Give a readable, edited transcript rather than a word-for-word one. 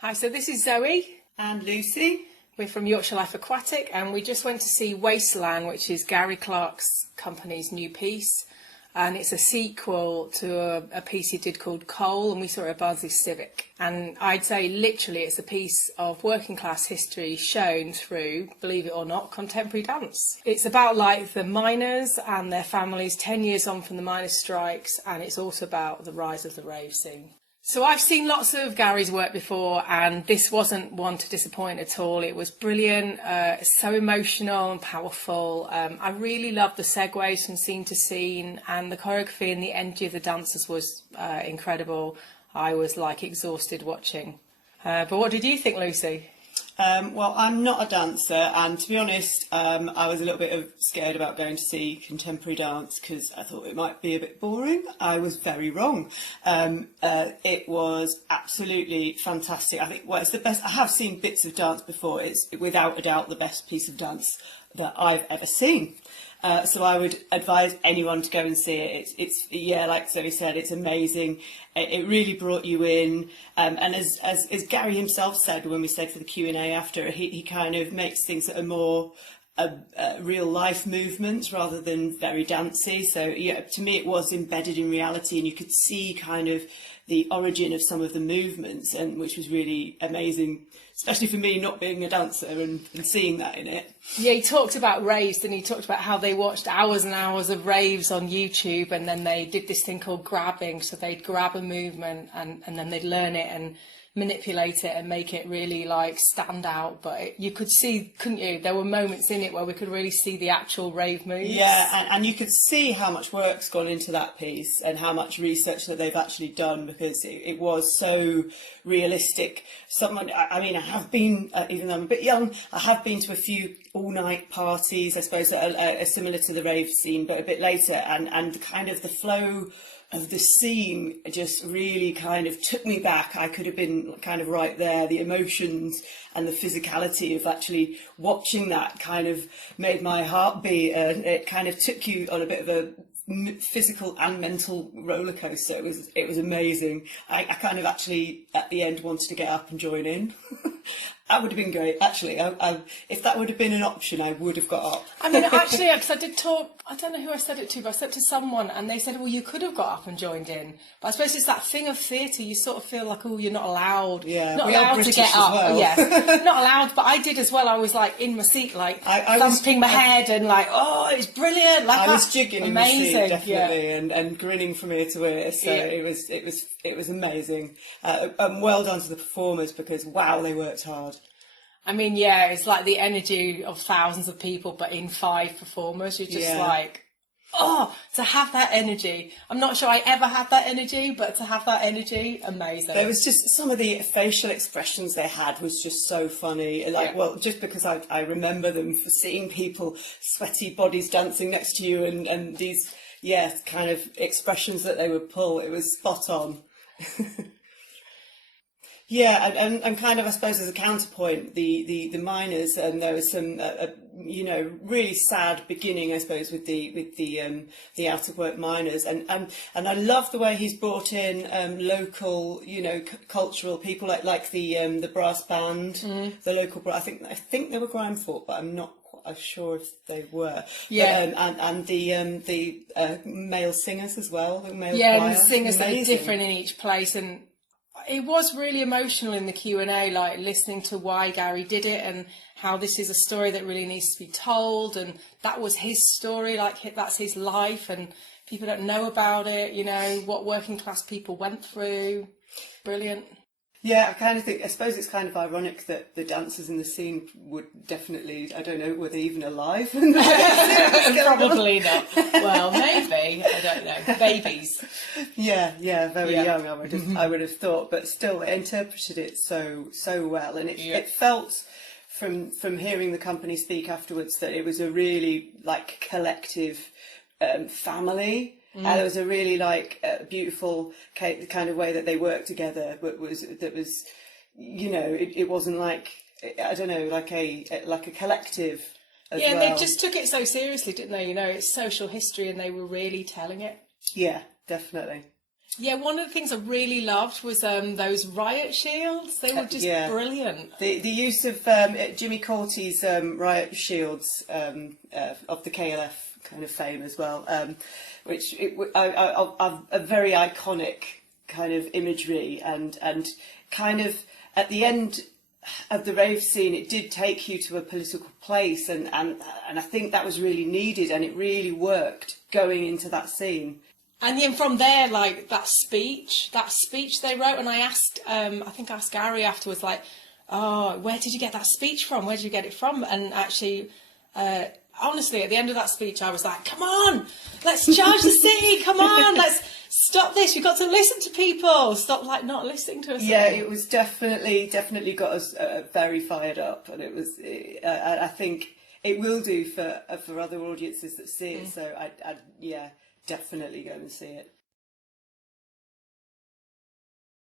Hi, so this is Zoe. And Lucy. We're from Yorkshire Life Aquatic, and we just went to see Wasteland, which is Gary Clarke's company's new piece. And it's a sequel to a piece he did called Coal, and we saw it at Barnsley Civic. And I'd say literally it's a piece of working class history shown through, believe it or not, contemporary dance. It's about like the miners and their families 10 years on from the miners' strikes, and it's also about the rise of the rave scene. So I've seen lots of Gary's work before, and this wasn't one to disappoint at all. It was brilliant, so emotional and powerful. I really loved the segues from scene to scene, and the choreography and the energy of the dancers was incredible. I was like exhausted watching. But what did you think, Lucy? Well, I'm not a dancer, and to be honest, I was a little bit scared about going to see contemporary dance because I thought it might be a bit boring. I was very wrong. It was absolutely fantastic. I think, well, it's the best. I have seen bits of dance before. It's without a doubt the best piece of dance that I've ever seen. So I would advise anyone to go and see it. It's like Zoe said, it's amazing. It really brought you in. And as Gary himself said when we stayed for the Q&A after, he kind of makes things that are more real life movements rather than very dancey. So yeah, to me it was embedded in reality, and you could see kind of the origin of some of the movements, and which was really amazing, especially for me not being a dancer and seeing that in it. Yeah, he talked about raves, and he talked about how they watched hours and hours of raves on YouTube, and then they did this thing called grabbing. So they'd grab a movement and then they'd learn it and manipulate it and make it really like stand out. But you could see, couldn't you, there were moments in it where we could really see the actual rave moves. Yeah, and you could see how much work's gone into that piece and how much research that they've actually done, because it was so realistic. I have been, even though I'm a bit young, I have been to a few all-night parties, I suppose, that are similar to the rave scene, but a bit later, and kind of the flow of the scene just really kind of took me back. I could have been kind of right there. The emotions and the physicality of actually watching that kind of made my heart beat, and it kind of took you on a bit of a physical and mental roller coaster. It was amazing. I kind of actually at the end wanted to get up and join in. That would have been great. Actually, if that would have been an option, I would have got up. I mean, actually, because I did talk, I don't know who I said it to, but I said it to someone, and they said, well, you could have got up and joined in. But I suppose it's that thing of theatre, you sort of feel like, oh, you're not allowed. Yeah, not we allowed are British to get up. as well. Yes, not allowed, but I did as well. I was like in my seat, like thumping my head and like, oh, it's brilliant. Like I was jigging amazing. In my seat, definitely, and grinning from ear to ear. So yeah. It was amazing. Well done to the performers, because wow, they worked hard. I mean, yeah, it's like the energy of thousands of people, but in 5 performers. You're just like, oh, to have that energy. I'm not sure I ever had that energy, but to have that energy, amazing. There was just some of the facial expressions they had was just so funny. Like, well, just because I remember them for seeing people, sweaty bodies dancing next to you, and these, kind of expressions that they would pull. It was spot on. Yeah, and kind of, I suppose, as a counterpoint, the miners, and there was some, really sad beginning, I suppose, with the out of work miners, and I love the way he's brought in local, cultural people like the brass band, the local. I think they were Grimethorpe, but I'm not quite sure if they were. Yeah, but, and the male singers as well. The male choir. And the singers are different in each place, and it was really emotional in the Q&A, like listening to why Gary did it and how this is a story that really needs to be told, and that was his story, like that's his life, and people don't know about it, what working class people went through. Brilliant. Yeah, I suppose it's kind of ironic that the dancers in the scene would definitely, I don't know, were they even alive? Probably not. Well, maybe, I don't know. Babies. Yeah, very young, I would have thought, but still they interpreted it so well, and it felt from hearing the company speak afterwards that it was a really like collective family. There was a really beautiful kind of way that they worked together, but it wasn't like, I don't know, like a collective as well. And they just took it so seriously, didn't they? It's social history, and they were really telling it. Yeah, definitely. Yeah, one of the things I really loved was those riot shields. They were just brilliant. The use of Jimmy Corty's riot shields of the KLF kind of fame as well, which are a very iconic kind of imagery, and kind of at the end of the rave scene, it did take you to a political place, and I think that was really needed, and it really worked going into that scene. And then from there, like that speech they wrote, and I asked, I think I asked Gary afterwards, like, oh, where did you get that speech from? Where did you get it from? And actually, honestly, at the end of that speech, I was like, come on, let's charge the city, come on, let's stop this, you've got to listen to people, stop like not listening to us. Yeah, it was definitely got us very fired up, and it was, I think it will do for other audiences that see it, so I definitely go and see it.